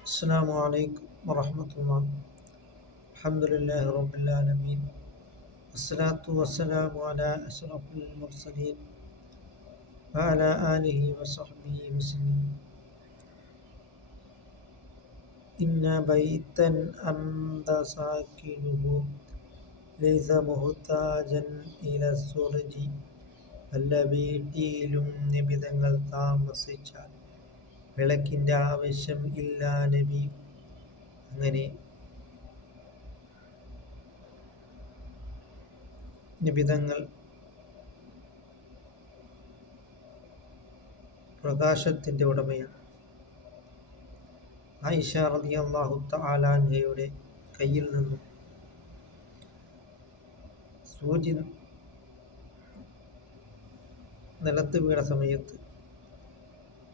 السلام عليكم ورحمة الله. الحمد لله رب العالمين، والصلاة والسلام على أشرف المرسلين وعلى آله وصحبه وسلم. إن بيتا أنت ساكنه ليس محتاجا إلى السرج. വല്ല വീട്ടിലും നിബിതങ്ങൾ താമസിച്ചാൽ വിളക്കിൻ്റെ ആവശ്യം ഇല്ല നബി. അങ്ങനെ നിബിതങ്ങൾ പ്രകാശത്തിൻ്റെ ഉടമയാണ്. ആയിഷ റളിയല്ലാഹു തആല അൻഹയുടെ കയ്യിൽ നിന്നും സൂചി നിലത്ത് വീണ സമയത്ത്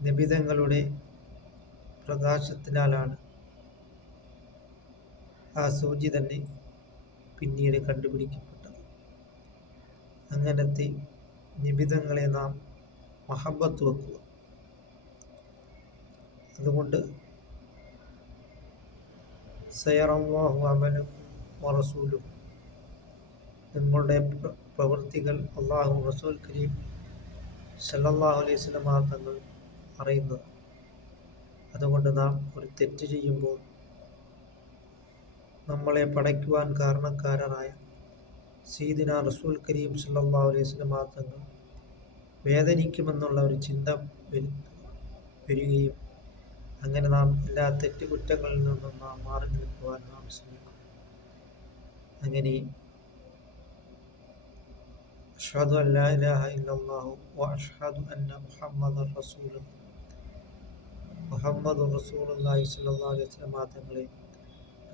നിബിതങ്ങളുടെ പ്രകാശത്തിനാലാണ് ആ സൂചി തന്നെ പിന്നീട് കണ്ടുപിടിക്കപ്പെട്ടത്. അങ്ങനത്തെ നിബിതങ്ങളെ നാം മഹബത്ത് വെക്കുക. അതുകൊണ്ട് സയറല്ലാഹു അമലക്കും വറസൂലുഹു, നിങ്ങളുടെ പ്രവൃത്തികൾ അല്ലാഹു റസൂൽ കരീം സല്ലല്ലാഹു അലൈഹി വസല്ലം തങ്ങൾ അറിയുന്നത്. അതുകൊണ്ട് നാം ഒരു തെറ്റ് ചെയ്യുമ്പോൾ നമ്മളെ പടയ്ക്കുവാൻ കാരണക്കാരനായ സയ്യിദിനാ റസൂൽ കരീം സല്ലല്ലാഹു അലൈഹി വസല്ലം തങ്ങൾ വേദനിക്കുമെന്നുള്ള ഒരു ചിന്ത വരികയും അങ്ങനെ നാം എല്ലാ തെറ്റുകുറ്റങ്ങളിൽ നിന്നും നാം മാറി നിൽക്കുവാൻ നാം ശ്രമിക്കും. അങ്ങനെ അഷ്ഹദു അൻ ലാ ഇലാഹ ഇല്ലല്ലാഹു വ അഷ്ഹദു അന്ന മുഹമ്മദൻ റസൂലുള്ളാഹി സ്വല്ലല്ലാഹു അലൈഹി വസല്ലം തങ്ങളെ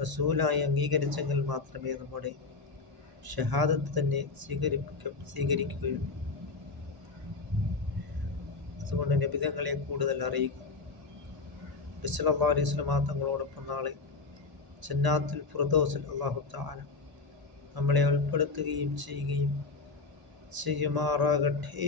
റസൂലായി അംഗീകരിച്ചെങ്കിൽ മാത്രമേ നമ്മുടെ ഷഹാദത്ത് തന്നെ സ്വീകരിക്കുകയുള്ളൂ. അതുകൊണ്ട് നബിതങ്ങളെ കൂടുതൽ അറിയുക. നബി സല്ലല്ലാഹു അലൈഹി വസല്ലം തങ്ങളോടൊപ്പം നാളെ ജന്നാത്തുൽ ഫിർദൗസിൽ അല്ലാഹു തആല നമ്മളെ ഉൾപ്പെടുത്തുകയും ചെയ്യുമാറാകട്ടെ.